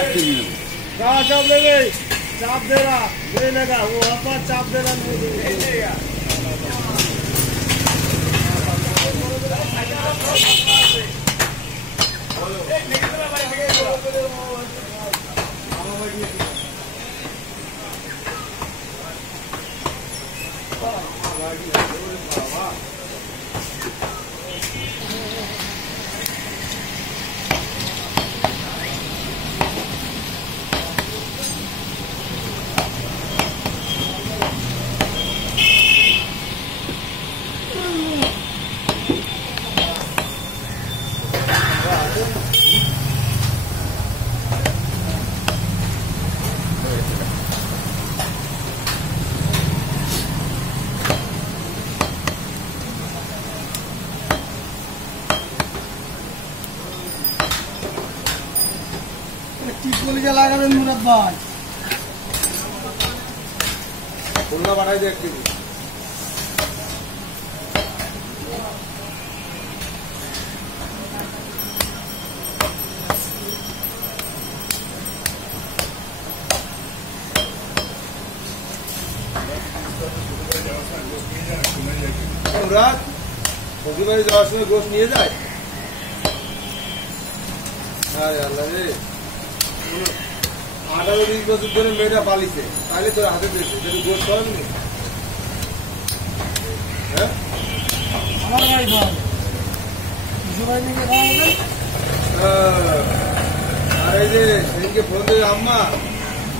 चाप ले ले, चाप दे रहा, ले लेगा वो अपना चाप दे रहा লাগাবেন মুরাদ ভাই খুলনা বাড়াই দে একটু মুরাদ শ্বশুরবাড়ি যাওয়ার সময় গোশ নিয়ে যায় আরে আল্লাহ রে 18-20 বছর ধরে মেয়েটা পালিছে তাহলে তোর হাতে দিয়েছে যদি গোশ করেননি হ্যাঁ আমার ভাই ভাই সবাই মিলে খাওয়াবেন আর এই যে সেদিনকে ফোন দিয়ে আম্মা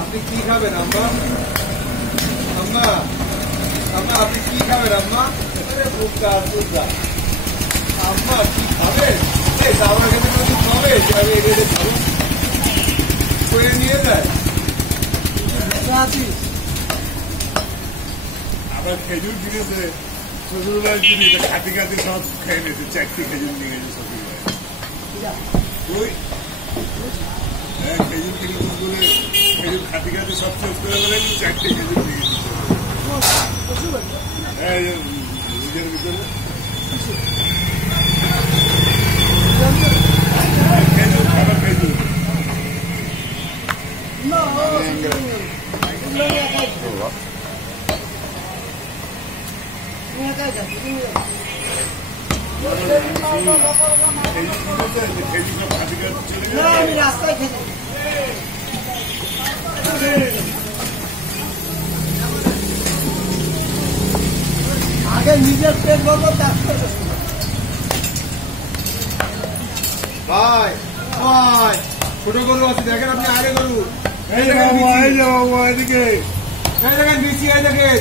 আপনি কি খাবেন আম্মা আম্মা আম্মা আপনি কি খাবেন আম্মা আরে বুকা বুকা আম্মা কি খাবেন এই দাওয়া খেতে কিছু খাবে যে আমি এগুলো খাবো করে নিয়ে যায় আবার খেজুর কিনেছে শ্বশুরবাড়ি কিনে খাতি খাতি সব খেয়ে নিয়েছে 4টি খেজুর নিয়ে গেছে শ্বশুরবাড়ি হ্যাঁ খেজুর কিনেছে বলে খেজুর খাতি খাতি সব শেষ করে বলে 4টি খেজুর নিয়ে গেছে হ্যাঁ নিজের ভিতরে খেজুর খাবার খেজুর আমি রাস্তায় খেতে আগে নিজের পেট বলবো তারপরে ভাই ভাই ছোট গরু আছে দেখেন আপনি আগে গরু এই দেখেন নিচে এই দেখেন নিচে এই দেখেন